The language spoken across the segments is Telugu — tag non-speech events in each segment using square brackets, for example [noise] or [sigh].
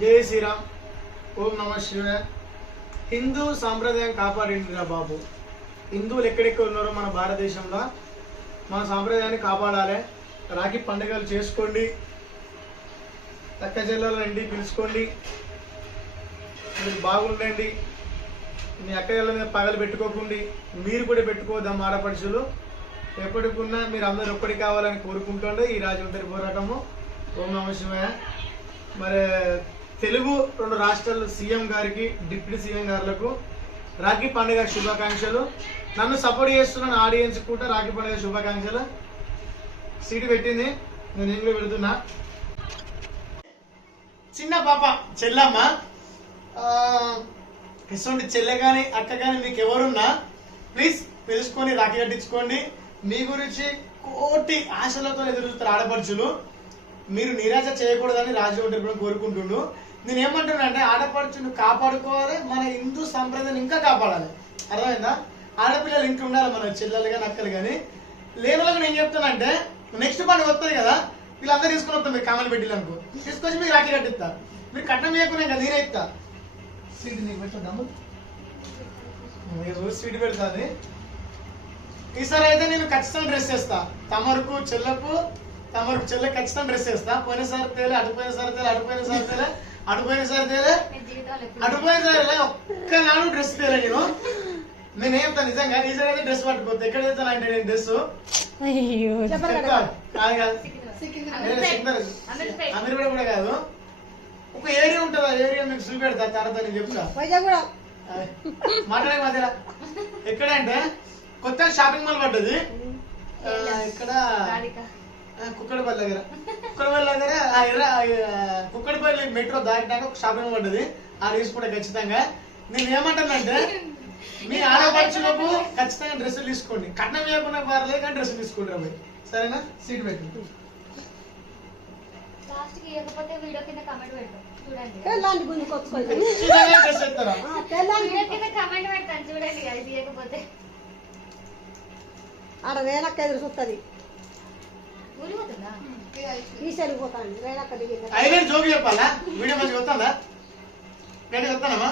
జై శ్రీరామ్. ఓం నమ శివాయ. హిందూ సాంప్రదాయం కాపాడిందిరా బాబు. హిందువులు ఎక్కడెక్కడ ఉన్నారో మన భారతదేశంలో మన సాంప్రదాయాన్ని కాపాడాలి. రాఖీ పండుగలు చేసుకోండి. తక్క జిల్లాలో పిలుచుకోండి. మీరు బాగుండండి. మీ అక్క మీద పగలు పెట్టుకోకండి. మీరు కూడా పెట్టుకోవద్దాం ఆడపడుచులు ఎప్పటికున్నా మీరు అందరు ఒక్కడి కావాలని కోరుకుంటుండే ఈ రాజమండ్రి పోరాటము. ఓం నమ శివాయ. మరి తెలుగు రెండు రాష్ట్రాల సీఎం గారికి డిప్యూటీ సీఎం గారులకు రాఖీ పండుగ శుభాకాంక్షలు. నన్ను సపోర్ట్ చేస్తున్న ఆడియన్స్ కూడా రాఖీ పండుగ శుభాకాంక్షలు. సీటు పెట్టింది. నేను ఇంట్లో పెడుతున్నా. చిన్న పాప చెల్లమ్మ. ఇటువంటి చెల్లె కానీ అక్క కానీ మీకు ఎవరున్నా ప్లీజ్ తెలుసుకొని రాఖీ కట్టించుకోండి. మీ గురించి కోటి ఆశలతో ఎదురు చూస్తారు ఆడపడుచులు. మీరు నిరాశ చేయకూడదని రాజు కోరుకుంటుండు నేను ఏమంటున్నా అంటే ఆడపడుచుని కాపాడుకోవాలి మన హిందూ సంప్రదాయం ఇంకా కాపాడాలి. అర్థమైందా? ఆడపిల్లలు ఇంకా ఉండాలి మన చెల్లెలు కానీ అక్కలు కానీ లేని వాళ్ళకి నేను చెప్తానంటే నెక్స్ట్ పండుగ వస్తుంది కదా వీళ్ళందరూ తీసుకొని వస్తాం మీరు కామలు పెట్టిల్లు అనుకో. తీసుకొచ్చి మీకు రాఖీ కట్టిస్తా. మీరు కట్నం చేయకుండా ఇంకా నేనే ఇస్తా. సీట్ నీకు పెట్టద్దాము స్వీట్ పెడతాది. ఈసారి అయితే నేను ఖచ్చితంగా డ్రెస్ చేస్తా తమరుకు చెల్లకు తమరుకు చెల్లె ఖచ్చితంగా డ్రెస్ చేస్తా పోయినసారి తేలే అటుపోయిన సారి తేలే అటుపోయిన సారి తేలే అటుపోయిన సారి తేలే అటుపోయిన సారి ఒక్కనాడు డ్రెస్ తేలే నేను. నేను ఏం నిజంగా ఈసారి అయితే డ్రెస్ పట్టుకోవద్దు ఎక్కడ వెళ్తాను అంటే నేను డ్రెస్. అమీర్పేట. కూడా కాదు. ఒక ఏరియా ఉంటుంది ఆ ఏరియా మీకు చూపెడతా తర్వాత నేను చెప్తా. మాట్లాడే. మధ్యలో ఎక్కడ అంటే కొత్త షాపింగ్ మాల్ పడ్డది. ఇక్కడ కుక్కడపల్లి దగ్గర. కుక్కడపల్లి దగ్గర ఆ ఎర్ర కుక్కడపల్లి మెట్రో దాటినాక ఒక షాపింగ్ మాల్ పడ్డది ఆ తీసుకుంటే ఖచ్చితంగా. నేను ఏమంటానంటే మీ ఆడపడుచులకు ఖచ్చితంగా డ్రెస్సులు తీసుకోండి. కట్నం లేకుండా పర్లేదు కానీ డ్రెస్సులు తీసుకుంటారు మీరు సరేనా? సీట్ పెట్టి. ఇవ్వకపోతే ఆడ వేనక్క ఎదురు చూస్తుంది. హైలైట్ జోక్ చెప్పాలా? వీడియో మంచిగా వస్తుందా గట్టి వస్తానమ్మా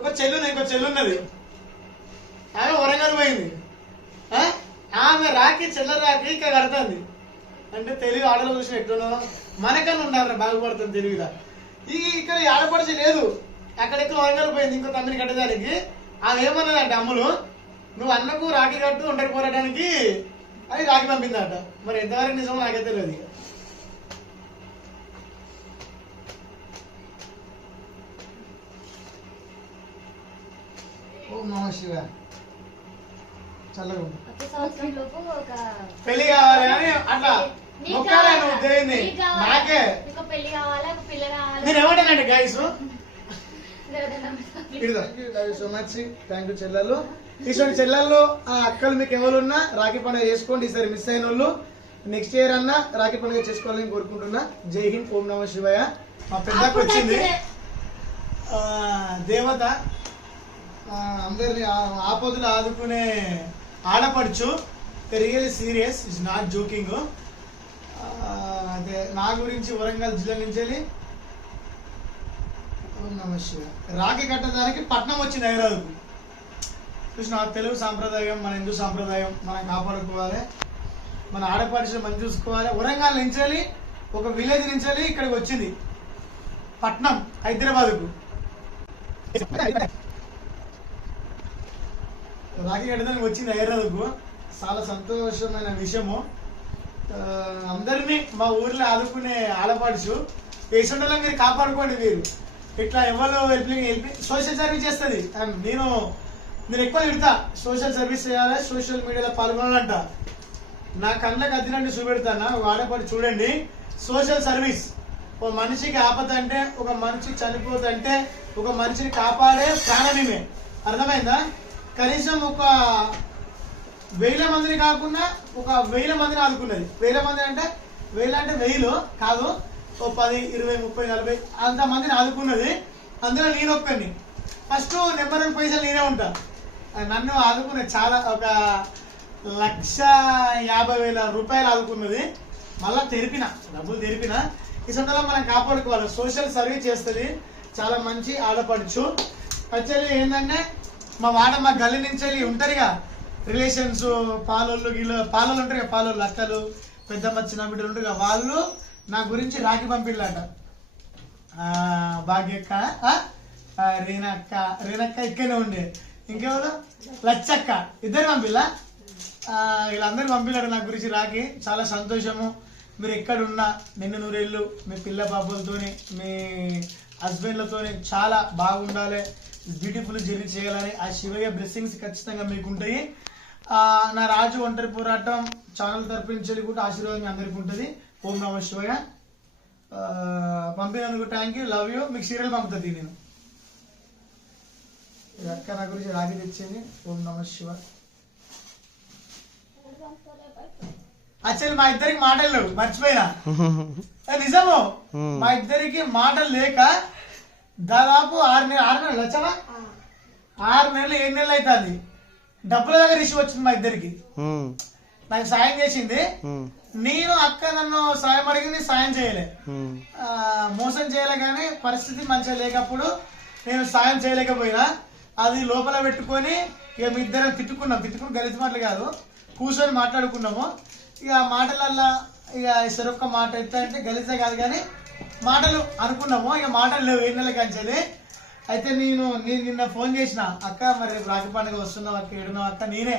ఒక చెల్లు ఇంకో చెల్లు ఉన్నది ఆమె వరంగల్ పోయింది. ఆ? ఆమె రాకి చెల్ల రాకి ఇంకా కడుతుంది. అంటే తెలుగు ఆడలో చూసిన ఎట్లున్నదో మనకన్నా ఉండాలి బాగుపడుతుంది తెలుగులో ఈ ఇక్కడ ఆడపడిచి లేదు. అక్కడెక్కడ వరంగల్ పోయింది ఇంకో తమ్మిని కట్టడానికి. ఆమె ఏమన్నదంటే అమ్ములు? నువ్వు అన్నకు రాఖీ కట్టు పోరాటానికి అని రాఖీ పంపిందట. మరి ఎంతవరకు నిజమో నాకైతే తెలియదు ఇక. ఓం నమ శివ చల్లగా పెళ్ళి కావాలి అని అట్లా నీకు మొక్కాలని కావాలా? నీకు కావాలా? నాకే. [laughs] నీకు పెళ్ళి సో మచ్ థ్యాంక్ యూ చెల్లెలు. ఇటువంటి చెల్లెళ్ళు ఆ అక్కలు మీకు ఎవరున్నా రాఖీ పండుగ చేసుకోండి ఈసారి మిస్ అయిన వాళ్ళు. నెక్స్ట్ ఇయర్ అన్నా రాఖీ పండుగ చేసుకోవాలని కోరుకుంటున్నా. జై హింద్ ఓం నమ శివయ. మా పెద్దకు వచ్చింది. దేవత అందరిని ఆపదలు ఆదుకునే ఆడపడుచు real serious is not joking అదే నా గురించి వరంగల్ జిల్లా నుంచి వెళ్ళి రాఖీ కట్టడానికి పట్నం వచ్చింది హైదరాబాద్కు. చూసిన తెలుగు సాంప్రదాయం మన హిందూ సాంప్రదాయం మనం కాపాడుకోవాలి. మన ఆడపడుచులు మనం చూసుకోవాలి. వరంగల్ నుంచాలి ఒక విలేజ్ నుంచి వెళ్ళి ఇక్కడికి వచ్చింది. పట్నం హైదరాబాద్కు. రాఖీ కట్టడానికి వచ్చింది హైదరాబాద్కు. చాలా సంతోషమైన విషయము. అందరినీ మా ఊర్లో ఆదుకునే ఆడపడుచు పేషెంట్ మీరు కాపాడుకోండి మీరు. ఇట్లా ఎవరు హెల్పింగ్ హెల్పింగ్ సోషల్ సర్వీస్ చేస్తుంది. అండ్ నేను నేను ఎక్కువ తిడతా. సోషల్ సర్వీస్ చేయాలి సోషల్ మీడియాలో పాల్గొనాలంట. నా కళ్ళకి అద్దినట్టు చూపెడతాను? ఒక చూడండి. సోషల్ సర్వీస్ ఒక మనిషికి ఆపద అంటే ఒక మనిషి చనిపోతుంటే ఒక మనిషిని కాపాడే ప్రాణమే అర్థమైందా? కనీసం ఒక వేల మందిని కాకుండా ఒక వేల మందిని ఆదుకున్నది. వేల మంది అంటే వేల అంటే వెయ్యిలో కాదు. ఓ పది ఇరవై ముప్పై నలభై అంత మందిని ఆదుకున్నది. అందులో నేను ఒక్కడిని ఫస్ట్ నెంబర్ వన్ పైసలు నేనే ఉంటా. నన్ను ఆదుకునే చాలా ఒక లక్ష యాభై వేల రూపాయలు ఆదుకున్నది. మళ్ళా తెరిపిన డబ్బులు తెరిపిన. ఈ సందర్భంలో మనం కాపాడుకోవాలి. సోషల్ సర్వీస్ చేస్తుంది. చాలా మంచి ఆడపడచ్చు యాక్చువల్లీ ఏంటంటే మా వాడ మా గల్లి నుంచి వెళ్ళి ఉంటారుగా రిలేషన్స్ పాలోళ్ళు గీళ్ళు పాలోళ్ళు ఉంటారు కదా పాలోళ్ళు అక్కలు పెద్దమ్మ చిన్న బిడ్డలు ఉంటారు కదా వాళ్ళు నా గురించి రాఖీ పంపిళ్ళంట. భాగ్యక్క రేణక్క ఆ, రీనక్క రీనక్క ఇక్కడనే ఉండే. ఇంకెవరు? లచ్చక్క. ఇద్దరు పంపిల్లా? వీళ్ళందరూ పంపిలాడు నా గురించి రాకి చాలా సంతోషము. మీరు ఎక్కడున్నా నిన్ను నూరేళ్ళు మీ పిల్ల పాపలతోని మీ హస్బెండ్లతోని చాలా బాగుండాలి. బ్యూటిఫుల్ జర్నీ చేయాలని ఆ శివయ్య బ్లెస్సింగ్స్ ఖచ్చితంగా మీకు ఉంటాయి నా రాజు ఒంటరి పోరాటం ఛానల్ తరపు నుంచి కూడా ఆశీర్వాదం మీ అందరికీ ఉంటుంది. ఓం నమ శివయ్య ఆ, పంపినందుకు థ్యాంక్ యూ లవ్ యూ మీకు సీరియల్ పంపుతుంది నేను. అక్క నా గురించి రాగి తెచ్చింది. ఓం నమ శివ యాక్చువల్లీ మా ఇద్దరికి మాటలు లేవు. మర్చిపోయినా? [laughs] నిజము? మా ఇద్దరికి మాటలు లేక దాదాపు ఆరు నెలలు ఆరు నెలలు వచ్చావా? ఆరు నెలలు ఏడు నెలలు అవుతుంది డబ్బుల దగ్గర ఇష్యూ వచ్చింది మా ఇద్దరికి. నాకు సాయం చేసింది. నేను అక్క నన్ను సాయం అడిగింది సాయం చేయలే. మోసం చేయలే కానీ పరిస్థితి మంచిగా లేకప్పుడు నేను సాయం చేయలేకపోయినా. అది లోపల పెట్టుకొని ఇక మీ ఇద్దరం తిట్టుకున్నాం. తిట్టుకుని గలిసి మాటలు కాదు. కూర్చొని మాట్లాడుకున్నాము. ఇక ఆ మాటలల్లా ఇక సరొక్క మాట ఎత్తా అంటే కాదు కానీ మాటలు అనుకున్నాము. ఇక మాటలు లేవు. ఏడు నెలల కంచెలి అయితే నేను నేను నిన్న ఫోన్ చేసిన. అక్క మరి రాఖీ పండుగ వస్తున్నావు అక్క ఏడున్నావు? అక్క నేనే.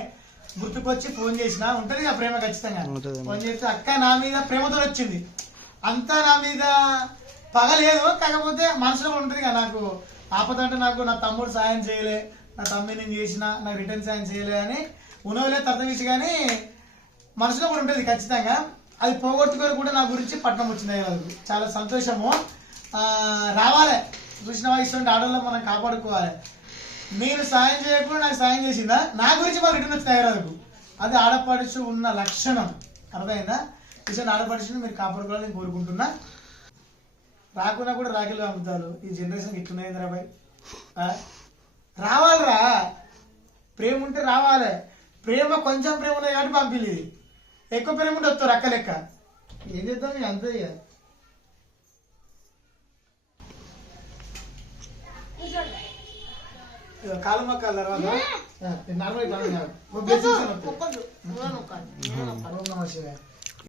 గుర్తుకొచ్చి ఫోన్ చేసిన ఉంటది ఆ ప్రేమ ఖచ్చితంగా. ఫోన్ చేస్తే అక్క నా మీద ప్రేమతో వచ్చింది. అంతా నా మీద పగ లేదు కాకపోతే మనసులో ఉంటుంది కదా నాకు. ఆపదంటే నాకు నా తమ్ముడు సాయం చేయలే నా తమ్మి నేను చేసిన నాకు రిటర్న్ సాయం చేయలే అని ఉనవలే తరతవిసి కానీ మనసులో కూడా ఉంటుంది ఖచ్చితంగా. అది పోగొట్టుకొని కూడా నా గురించి పట్టణం వచ్చింది వాళ్ళకి చాలా సంతోషము. ఆ, రావాలి. చూసిన ఇటువంటి ఆడవాళ్ళు మనం కాపాడుకోవాలి. మీరు సాయం చేయకుండా నాకు సాయం చేసిందా? నా గురించి వాళ్ళు రిటర్న్ వచ్చి తయారదు అది ఆడపడుచు ఉన్న లక్షణం. అర్థమైందా? ఇటువంటి ఆడపడుచుని మీరు కాపాడుకోవాలని కోరుకుంటున్నా. రాకున్నా కూడా రాఖీలు పంపుతారు ఈ జనరేషన్ ఇట్లున్నాయి రాబాయ్ రావాలిరా. ప్రేమ ఉంటే రావాలి. ప్రేమ కొంచెం ప్రేమ ఉన్నాయి కాబట్టి పంపిలేదు. ఎక్కువ ప్రేమ ఉంటే వస్తారు అక్క లెక్క. ఏం చేద్దాం అంతే ఇక ఇక కాలు మొక్కాలి తర్వాత. నార్మల్ శివాయ.